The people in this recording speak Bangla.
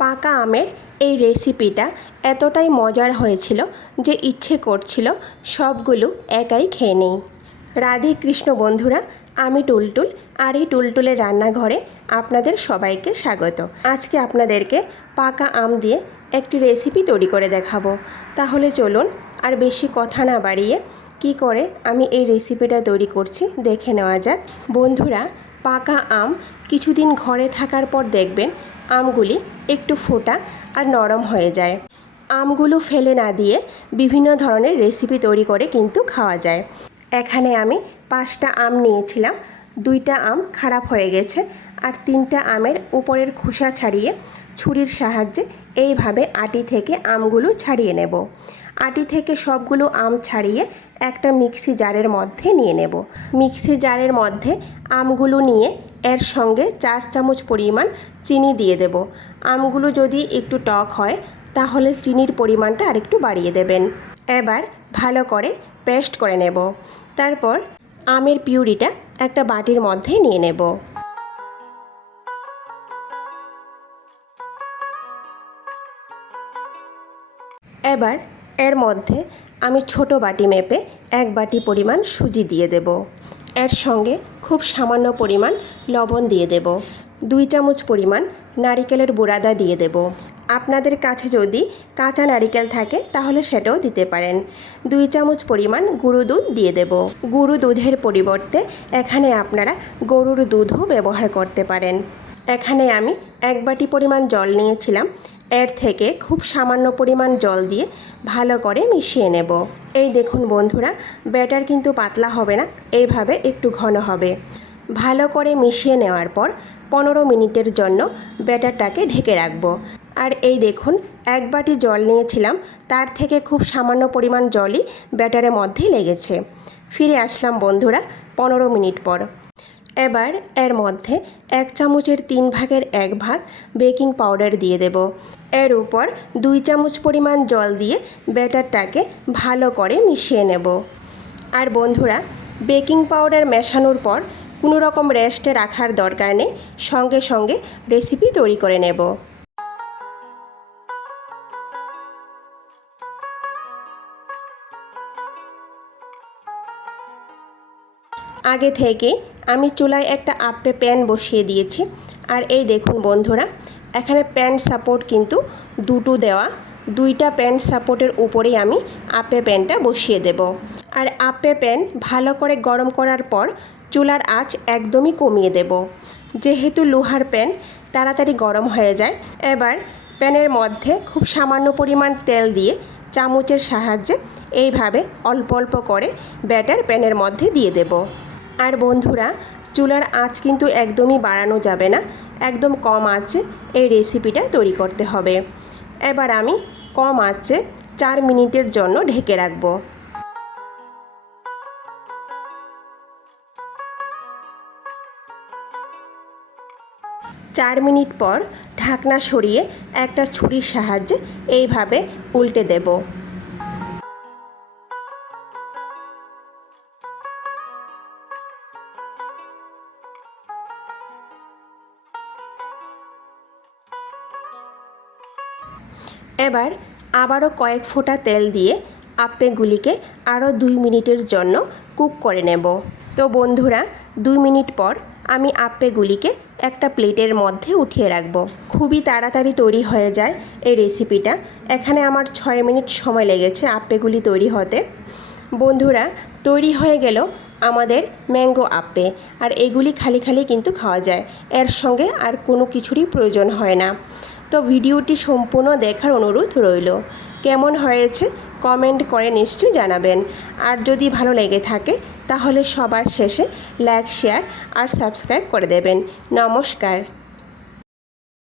পাকা আমের এই রেসিপিটা এতটাই মজার হয়েছিল যে ইচ্ছে করছিল সবগুলো একাই খেয়ে নেই। রাধে কৃষ্ণ বন্ধুরা, আমি টুলটুল, আর এই টুলটুলের রান্নাঘরে আপনাদের সবাইকে স্বাগত। আজকে আপনাদেরকে পাকা আম দিয়ে একটি রেসিপি তৈরি করে দেখাবো। তাহলে চলুন আর বেশি কথা না বাড়িয়ে কি করে আমি এই রেসিপিটা তৈরি করছি দেখে নেওয়া যাক। বন্ধুরা, পাকা আম কিছুদিন ঘরে থাকার পর দেখবেন আমগুলি একটু ফোটা আর নরম হয়ে যায়। আমগুলো ফেলে না দিয়ে বিভিন্ন ধরনের রেসিপি তৈরি করে কিন্তু খাওয়া যায়। এখানে আমি 5টা আম নিয়েছিলাম, 2টা আম খারাপ হয়ে গেছে আর 3টা আমের উপরের খোসা ছাড়িয়ে ছুরির সাহায্যে এইভাবে আটি থেকে আমগুলো ছাড়িয়ে নেব। আটি থেকে সবগুলো আম ছাড়িয়ে একটা মিক্সি জারের মধ্যে নিয়ে নেব। মিক্সি জারের মধ্যে আমগুলো নিয়ে এর সঙ্গে 4 চামচ পরিমাণ চিনি দিয়ে দেব। আমগুলো যদি একটু টক হয় তাহলে চিনির পরিমাণটা আরেকটু বাড়িয়ে দেবেন। এবার ভালো করে পেস্ট করে নেব। তারপর আমের পিউরিটা একটা বাটির মধ্যে নিয়ে নেব। এবার এর মধ্যে আমি ছোট বাটি মেপে 1 বাটি পরিমাণ সুজি দিয়ে দেব। এর সঙ্গে খুব সামান্য পরিমাণ লবণ দিয়ে দেব। 2 চামচ পরিমাণ নারিকেলের বুরাদা দিয়ে দেব। আপনাদের কাছে যদি কাঁচা নারিকেল থাকে তাহলে সেটাও দিতে পারেন। 2 চামচ পরিমাণ গুঁড়ো দুধ দিয়ে দেব। গুঁড়ো দুধের পরিবর্তে এখানে আপনারা গরুর দুধও ব্যবহার করতে পারেন। এখানে আমি 1 বাটি পরিমাণ জল নিয়েছিলাম, এর থেকে খুব সামান্য পরিমাণ জল দিয়ে ভালো করে মিশিয়ে নেব। এই দেখুন বন্ধুরা, ব্যাটার কিন্তু পাতলা হবে না, এইভাবে একটু ঘন হবে। ভালো করে মিশিয়ে নেওয়ার পর 15 মিনিটের জন্য ব্যাটারটাকে ঢেকে রাখব। আর এই দেখুন 1 বাটি জল নিয়েছিলাম, তার থেকে খুব সামান্য পরিমাণ জলই ব্যাটারের মধ্যে লেগেছে। ফিরে আসলাম বন্ধুরা 15 মিনিট পর। এবার এর মধ্যে 1 চামচের 3 ভাগের 1 ভাগ বেকিং পাউডার দিয়ে দেব। এর উপর 2 চামচ পরিমাণ জল দিয়ে ব্যাটারটাকে ভালো করে মিশিয়ে নেব। আর বন্ধুরা, বেকিং পাউডার মেশানোর পর কোনো রকম রেস্টে রাখার দরকার নেই, সঙ্গে সঙ্গে রেসিপি তৈরি করে নেব। আগে থেকে আমি চুলায় একটা আপ্পে প্যান বসিয়ে দিয়েছি। আর এই দেখুন বন্ধুরা, এখানে প্যান সাপোর্ট কিন্তু 2টো দেওয়া। 2টা প্যান সাপোর্টের উপরেই আমি আপ্পে প্যানটা বসিয়ে দেব। আর আপ্পে প্যান ভালো করে গরম করার পর চুলার আঁচ একদমই কমিয়ে দেব, যেহেতু লোহার প্যান তাড়াতাড়ি গরম হয়ে যায়। এবার প্যানের মধ্যে খুব সামান্য পরিমাণ তেল দিয়ে চামচের সাহায্যে এইভাবে অল্প অল্প করে ব্যাটার প্যানের মধ্যে দিয়ে দেব। আর বন্ধুরা, চুলার আঁচ কিন্তু একদমই বাড়ানো যাবে না, একদম কম আঁচে এই রেসিপিটা তৈরি করতে হবে। এবার আমি কম আঁচে 4 মিনিটের জন্য ঢেকে রাখব। 4 মিনিট পর ঢাকনা সরিয়ে একটা ছুরির সাহায্যে এইভাবে উল্টে দেব। এবার আবারও কয়েক ফোঁটা তেল দিয়ে আপ্পেগুলিকে আরও 2 মিনিটের জন্য কুক করে নেব। তো বন্ধুরা, 2 মিনিট পর আমি আপ্পেগুলিকে একটা প্লেটের মধ্যে উঠিয়ে রাখব। খুবই তাড়াতাড়ি তৈরি হয়ে যায় এই রেসিপিটা। এখানে আমার 6 মিনিট সময় লেগেছে আপ্পেগুলি তৈরি হতে। বন্ধুরা, তৈরি হয়ে গেল আমাদের ম্যাঙ্গো আপ্পে। আর এগুলি খালি খালি কিন্তু খাওয়া যায়, এর সঙ্গে আর কোনো কিছুরই প্রয়োজন হয় না। তো ভিডিওটি সম্পূর্ণ দেখার অনুরোধ রইল। কেমন হয়েছে কমেন্ট করে নিশ্চয়ই জানাবেন। আর যদি ভালো লেগে থাকে তাহলে সবার শেষে লাইক, শেয়ার আর সাবস্ক্রাইব করে দেবেন। নমস্কার।